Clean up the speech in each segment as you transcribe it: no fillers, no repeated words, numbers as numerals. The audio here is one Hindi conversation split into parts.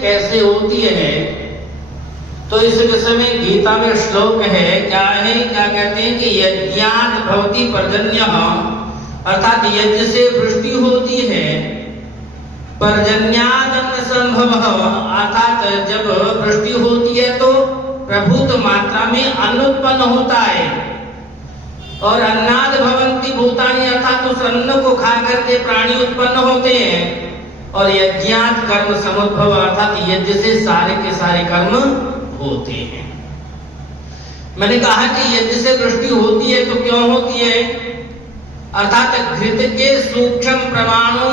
कैसे होती है, तो इस विषय में गीता में श्लोक है, क्या है, क्या कहते हैं कि यज्ञात् भवति पर्जन्यः, अर्थात यज्ञ से वृष्टि होती है। पर्जन्यादन्न संभवः, अर्थात जब वृष्टि होती है तो प्रभुत मात्रा में अन्न उत्पन्न होता है। और अन्नाद भवन्ति भूतानि, अर्थात उस अन्न को खा करके प्राणी उत्पन्न होते हैं। और यज्ञात् कर्म समुद्भव, अर्थात यज्ञ से सारे के सारे कर्म होते हैं। मैंने कहा कि यज्ञ से वृष्टि होती है तो क्यों होती है, अर्थात घृत के सूक्ष्म परमाणु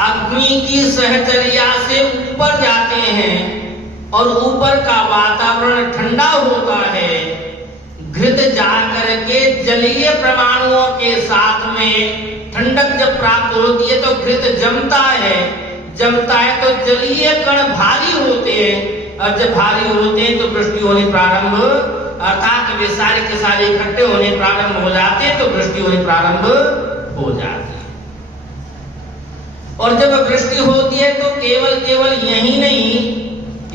अग्नि की सहचर्या से ऊपर जाते हैं और ऊपर का वातावरण ठंडा होता है। घृत जाकर के जलीय परमाणुओं के साथ में ठंडक जब प्राप्त होती है तो घृत जमता है तो जलीय कण भारी होते हैं, और जब भारी होते हैं तो वृष्टि होने प्रारंभ, अर्थात वे सारे के सारे इकट्ठे होने प्रारंभ हो जाते हैं तो वृष्टि होने प्रारंभ हो जाती है। और जब वृष्टि होती है तो केवल यही नहीं,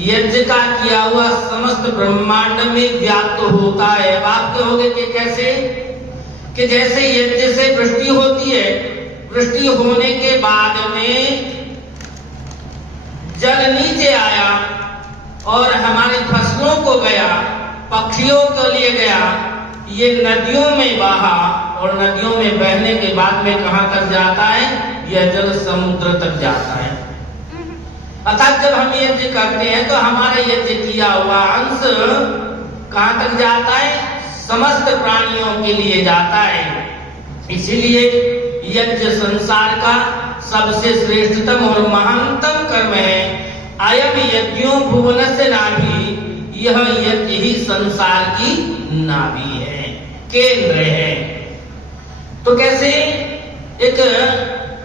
यज्ञ का किया हुआ समस्त ब्रह्मांड में व्याप्त होता है। अब आप कहोगे कि कैसे, कि जैसे यज्ञ से वृष्टि होती है, वृष्टि होने के बाद में जल नीचे आया और हमारी फसलों को गया, पक्षियों को लिए गया, ये नदियों में बहा और नदियों में बहने के बाद में कहां तक जाता है, यह जल समुद्र तक जाता है। अर्थात जब हम यज्ञ करते हैं तो हमारे यज्ञ किया हुआ अंश कहां तक जाता है, समस्त प्राणियों के लिए जाता है। इसीलिए यज्ञ संसार का सबसे श्रेष्ठतम और महानतम कर्म है। अयम यज्ञो भुवनस्य नाभि, यह यज्ञ ही संसार की नाभि है, केंद्र है। तो कैसे, एक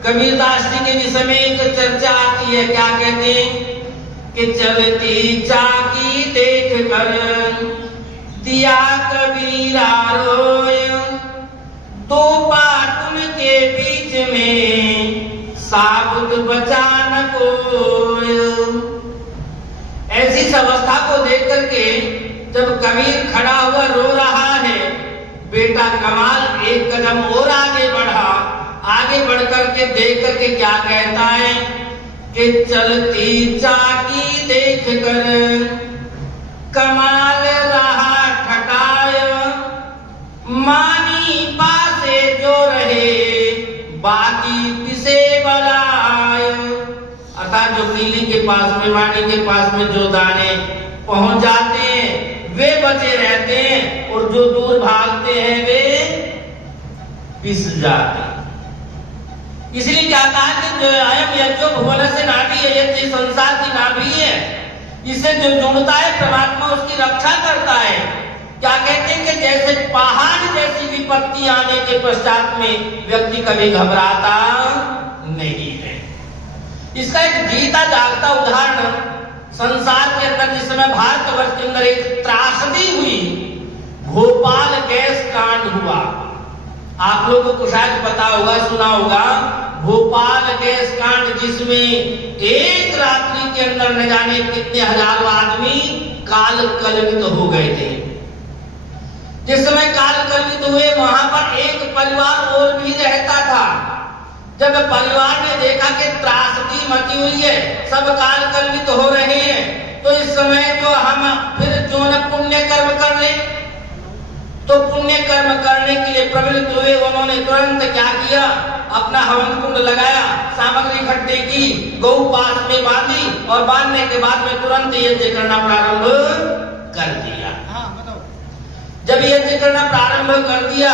कबीरदास जी के विषय में एक चर्चा आती है, क्या कहते हैं कि चलती चाकी देख कर दिया कबीरा रोय, दो पाटुन के बीच में साबुत बचा न कोय। ऐसी अवस्था को देख करके जब कबीर खड़ा हुआ रो रहा है, बेटा कमाल एक कदम और आगे बढ़ा, आगे बढ़ करके देख करके क्या कहता है कि चलती चाकी देख कर कमाल रहा ठटाय, मानी पासे जो रहे बाकी पिसे बलाय। अर्थात जो कीली के पास में, वाणी के पास में जो दाने पहुंच जाते हैं वे बचे रहते हैं, और जो दूर भागते हैं वे पिस जाते हैं। इसलिए क्या कहा कि जो अयम यज्ञो भुवनस्य नाभि, यज्ञ संसार की नाभि है, इसे जो जुड़ता है परमात्मा उसकी रक्षा करता है। क्या कहते हैं कि जैसे पहाड़ जैसी विपत्ति आने के पश्चात में व्यक्ति कभी घबराता नहीं है। इसका एक जीता जागता उदाहरण संसार के अंदर, जिस समय भारतवर्ष के अंदर एक त्रासदी हुई, भोपाल गैस कांड हुआ। आप लोगों को शायद पता होगा, सुना होगा, भोपाल गैस कांड, जिसमें एक रात्रि के अंदर न जाने कितने हजारों आदमी काल कलवित हो गए थे। जिस समय काल कलवित हुए वहां पर एक परिवार और भी रहता था। जब परिवार ने देखा कि त्रासदी मची हुई है, सब काल कलवित हो रहे हैं, तो इस समय तो हम फिर क्यों न पुण्य कर्म कर ले। तो पुण्य कर्म करने के लिए प्रवृत्त हुए। उन्होंने तुरंत क्या किया, अपना हवन कुंड लगाया, सामग्री इकट्ठी की, गौ पास में बांधी, और बांधने के बाद में तुरंत यज्ञ करना प्रारंभ कर दिया। जब यज्ञ करना प्रारंभ कर दिया,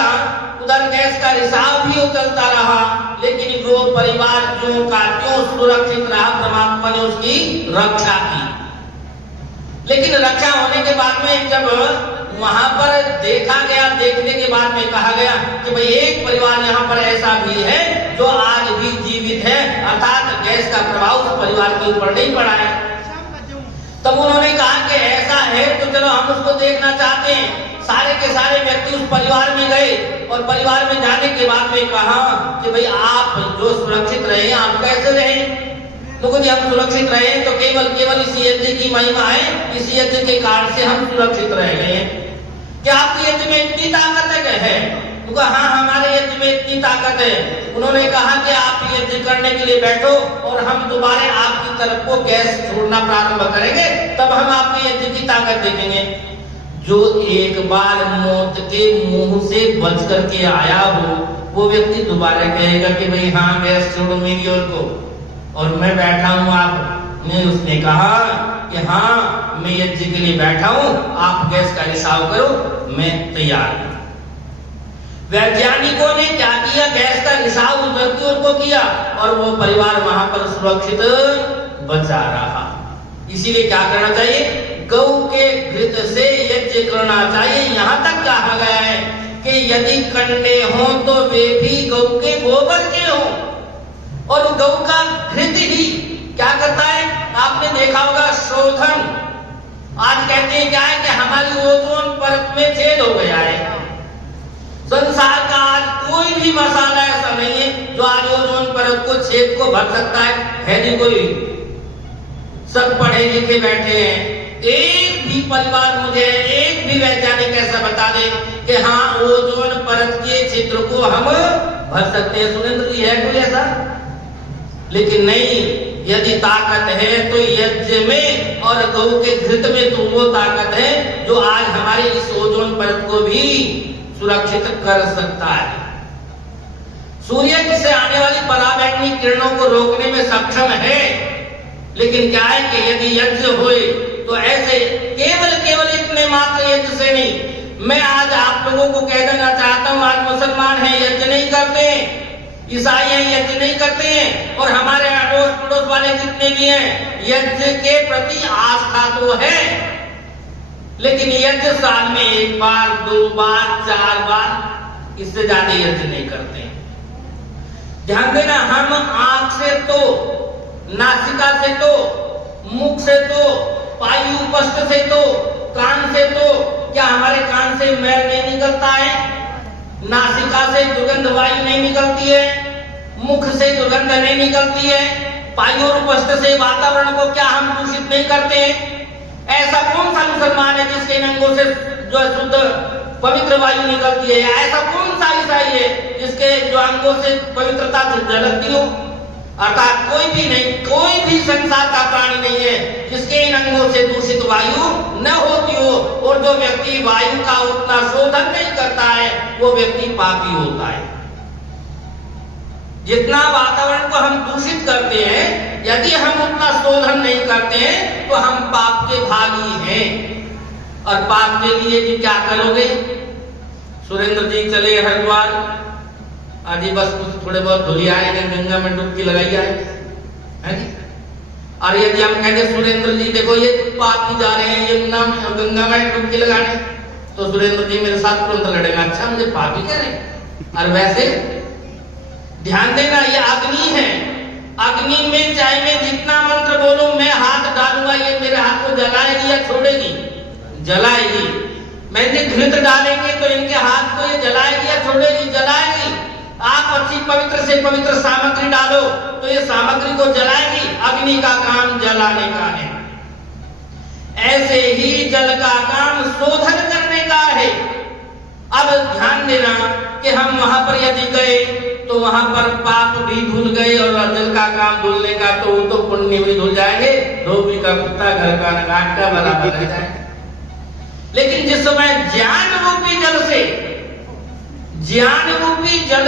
उधर गैस का रिसाव भी चलता रहा, लेकिन जो परिवार जो का त्यों सुरक्षित रहा, परमात्मा ने उसकी रक्षा की। लेकिन रक्षा होने के बाद में जब वहां पर देखा गया, देखने के बाद में कहा गया कि भाई एक परिवार यहाँ पर ऐसा भी है जो आज भी जीवित है, अर्थात गैस का प्रभाव उस परिवार के ऊपर नहीं पड़ा है। तब उन्होंने कहा कि ऐसा है तो चलो हम उसको देखना चाहते हैं। सारे के सारे व्यक्ति उस परिवार में गए, और परिवार में जाने के बाद में कहा कि भाई आप जो सुरक्षित रहे, आप कैसे रहे। देखो जी हम सुरक्षित रहे तो केवल इस यज्ञ की महिमा है, इस यज्ञ के कारण से हम सुरक्षित रह गए हैं। क्या आपके यज्ञ में इतनी ताकत है? तो हाँ हमारे यज्ञ में इतनी ताकत है। उन्होंने कहा कि आप यज्ञ करने के लिए बैठो और हम दोबारा आपकी तरफ को गैस छोड़ना प्रारंभ करेंगे, तब हम आपके यज्ञ की ताकत देखेंगे। जो एक बार मौत के मुंह से बच करके आया हो वो व्यक्ति दोबारा कहेगा कि भाई हाँ गैस छोड़ो मेरी ओर को और मैं बैठा हूं आप में। उसने कहा कि हाँ मैं यज्ञ के लिए बैठा हूं, आप गैस का रिसाव करो, मैं तैयार हूं। वैज्ञानिकों ने क्या किया, गैस का रिसाव उधर की ओर को किया और वो परिवार वहां पर सुरक्षित बचा रहा। इसीलिए क्या करना चाहिए, गौ के घृत से यज्ञ करना चाहिए। यहां तक कहा गया है कि यदि कंडे हों तो वे भी गौ के गोबर के हों, और गौ का घृत ही क्या करता है, आपने देखा होगा शोधन। आज कहते हैं क्या है कि हमारी ओजोन परत में छेद हो गया है। संसार का आज कोई भी मसाला ऐसा नहीं है जो आज ओजोन परत को छेद को भर सकता है नहीं कोई। सब पढ़े लिखे बैठे हैं, एक भी परिवार मुझे एक भी वैज्ञानिक ऐसा बता दे कि हाँ ओजोन परत के छिद्र को हम भर सकते हैं। सुरेंद्र जी है कोई ऐसा? लेकिन नहीं, यदि ताकत है तो यज्ञ में और गौ के घृत में तो वो ताकत है जो आज हमारे इस ओजोन परत को भी सुरक्षित कर सकता है। सूर्य से आने वाली पराबैंगनी किरणों को रोकने में सक्षम है। लेकिन क्या है कि यदि यज्ञ होए तो ऐसे केवल इतने मात्र यज्ञ से नहीं। मैं आज आप लोगों को कह देना चाहता हूं, आज मुसलमान हैं यज्ञ नहीं करते, ईसाई हैं यज्ञ नहीं करते हैं, और हमारे अड़ोस पड़ोस वाले जितने भी हैं यज्ञ के प्रति आस्था तो है, लेकिन यज्ञ साल में एक बार, दो बार, 4 बार, इससे ज्यादा यज्ञ नहीं करते। ध्यान देना, हम आंख से तो, नासिका से तो, मुख से तो, पायुपस्थ से तो, कान से तो, क्या हमारे कान से मैल नहीं निकलता है? नासिका से दुर्गंध वायु नहीं निकलती है, मुख से दुर्गंध नहीं निकलती है, पायुपस्थ से वातावरण को क्या हम दूषित नहीं करते हैं? ऐसा कौन सा मुसलमान है जिसके अंगों से जो शुद्ध पवित्र वायु निकलती है? ऐसा कौन सा ईसाई है जिसके जो अंगों से पवित्रता झलकती हो? अर्थात कोई भी नहीं, कोई भी संसार का प्राणी नहीं है जिसके इन अंगों से दूषित वायु न होती हो। और जो व्यक्ति वायु का उतना शोधन नहीं करता है वो व्यक्ति पापी होता है। जितना वातावरण को हम दूषित करते हैं, यदि हम उतना शोधन नहीं करते हैं तो हम पाप के भागी हैं। और पाप के लिए जी क्या करोगे? सुरेंद्र जी चले हरिद्वार, आज बस कुछ थोड़े बहुत धुलिया आएंगे, गंगा में डुबकी लगाई आए, है जी? और यदि हम कहते सुरेंद्र जी देखो ये पापी जा रहे हैं यमुना में और गंगा में डुबकी लगाने, तो सुरेंद्र जी मेरे साथ तुरंत लड़ेगा, अच्छा मुझे पापी कह रहे। और वैसे ध्यान देना, ये अग्नि है, अग्नि में चाहे मैं जितना मंत्र बोलूं, मैं हाथ डालूंगा ये मेरे हाथ को जलाएगी या छोड़ेगी? जलाएगी। मैंने घृत डालेंगे तो इनके हाथ को ये जलाएगी या छोड़ेगी? जलाएगी। आप अच्छी पवित्र से पवित्र सामग्री डालो तो ये सामग्री को जलाएगी। अग्नि का काम जलाने का है। ऐसे ही जल का काम शोधन करने का है। अब ध्यान देना कि हम वहां पर यदि गए तो वहां पर पाप भी धुल गए और जल का काम धुलने का तो वो तो पुण्य भी धुल जाएंगे, धोबी का कुत्ता घर का नाटका बराबर रह जाएगा। लेकिन जिस समय ज्ञान रूपी जल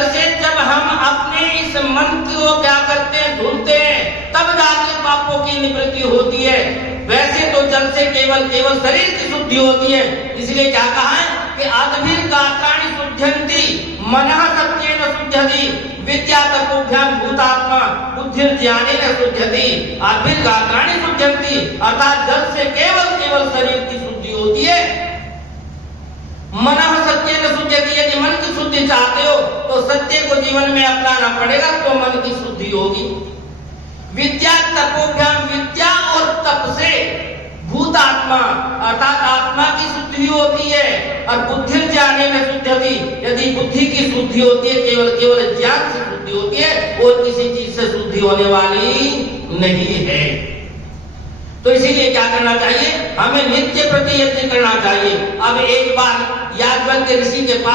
से जब हम अपने इस मन को क्या करते हैं, धुलते हैं, तब जाके पापों की निवृत्ति होती है। वैसे तो जल से केवल शरीर की शुद्धि होती है। इसलिए क्या कहा है कि अद्भिर गात्राणि शुद्ध्यन्ति मनः सत्येन शुद्ध्यति विद्या तपोभ्याम भूतात्मा बुद्धिर ज्ञानेन शुद्ध्यति। अद्भिर गात्राणि शुद्ध्यन्ति अर्थात जल से केवल शरीर की शुद्धि होती है। मनः सत्येन शुद्ध्यति, यदि मन की शुद्धि चाहते हो तो सत्य को जीवन में अपनाना पड़ेगा तो मन की शुद्धि होगी। विद्या तपोभ्याम, विद्या और तप से भूतात्मा अर्थात आत्मा की शुद्धि होती है। और बुद्धि ज्ञाने में शुद्धि, यदि बुद्धि की शुद्धि होती है, केवल ज्ञान से शुद्धि होती है और किसी चीज से शुद्धि होने वाली नहीं है। तो इसीलिए क्या करना चाहिए, हमें नित्य प्रति यत्न करना चाहिए। अब एक बार याज्ञवल्क्य ऋषि के पास